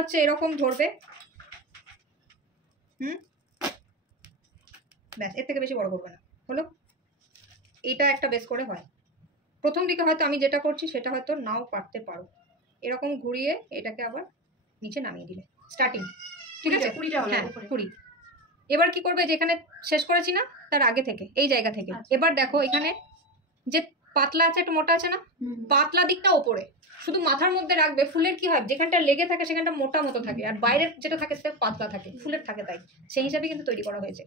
হচ্ছে এরকম ধরবে, ব্যাস, এর থেকে বেশি বড় করবে না। হলো, এটা একটা বেশ করে হয়। প্রথম দিকে হয়তো আমি যেটা করছি সেটা হয়তো নাও পারতে পারো, এরকম ঘুরিয়ে এটাকে আবার নিচে নামিয়ে দিলে স্টার্টিং, ঠিক আছে? 20। এবার কি করবে, যেখানে শেষ করেছি না তার আগে থেকে, এই জায়গা থেকে, এবার দেখো এখানে যে পাতলা আছে একটু মোটা আছে না, পাতলা দিকটা ওপরে, শুধু মাথার মধ্যে রাখবে। ফুলের কি হয়, যেখানটা লেগে থাকে সেখানটা মোটা মতো থাকে, আর বাইরের যেটা থাকে সেটা পাতলা থাকে, ফুলের থাকে, তাই সেই হিসাবে কিন্তু তৈরি করা হয়েছে।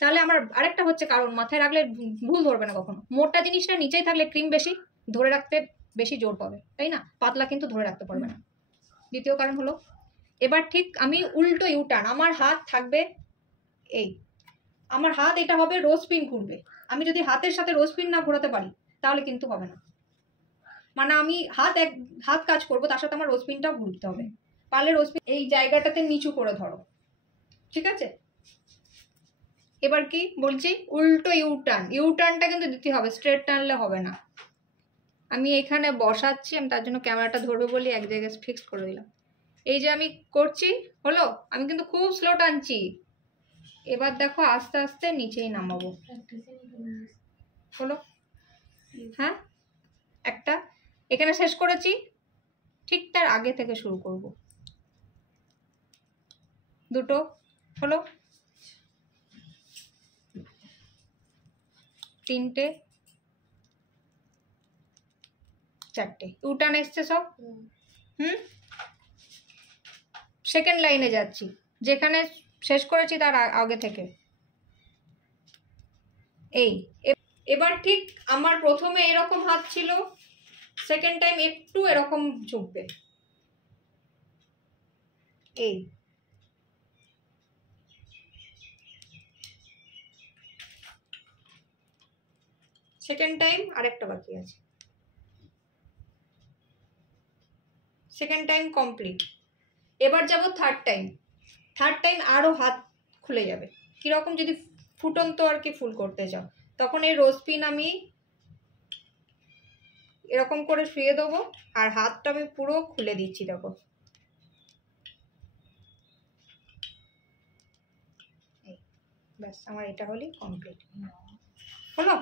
তাহলে আমার আরেকটা হচ্ছে কারণ, মাথায় রাখলে ভুল ধরবে না কখনো। মোটা জিনিসটা নিচেই থাকলে ক্রিম বেশি ধরে রাখতে বেশি জোর পাবে, তাই না? পাতলা কিন্তু ধরে রাখতে পারবে না। দ্বিতীয় কারণ হলো, এবার ঠিক আমি উল্টো ইউটার্ন, আমার হাত থাকবে এই, আমার হাত এটা হবে রোজ পিন ঘুরবে। আমি যদি হাতের সাথে রোজ পিন না ঘোরাতে পারি তাহলে কিন্তু হবে না। মানে আমি হাত কাজ করবো, তার সাথে আমার রোজ পিনটাও ঘুরতে হবে। পারলে রোজ পিন এই জায়গাটাতে নিচু করে ধরো, ঠিক আছে? এবার কি বলছি, উল্টো ইউটার্ন, ইউটার্নটা কিন্তু দিতে হবে, স্ট্রেট টানলে হবে না। আমি এখানে বসাচ্ছি, আমি তার জন্য ক্যামেরাটা ধরবে বলি এক জায়গায় ফিক্স করে দিলাম। এই যে আমি করছি, হলো, আমি কিন্তু খুব স্লো টানছি। এবার দেখো আস্তে আস্তে নিচেই নামাবো, হলো। হ্যাঁ, একটা এখানে শেষ করেছি, ঠিক তার আগে থেকে শুরু করব, দুটো হলো, তিনটে, চারটে, ইউটার্ন এসছে সব। সেকেন্ড লাইনে যাচ্ছি, যেখানে শেষ করেছি তার আগে থেকে। এই এবার ঠিক আমার প্রথমে এরকম হাত ছিল, সেকেন্ড টাইম একটু এরকম ঝুঁকবে, এই সেকেন্ড টাইম আরেকটা বাকি আছে, সেকেন্ড টাইম কমপ্লিট। এবার যাব থার্ড টাইম, থার্ড টাইম আরো হাত খুলে যাবে। কিরকম, যদি ফুটন্ত আর কি ফুল করতে চাও, তখন এই রোজ পিন আমি এরকম করে শুয়ে দেবো, আর হাতটা আমি পুরো খুলে দিচ্ছি, দেখো। ব্যাস, আমার এটা হলেই কমপ্লিট হলো।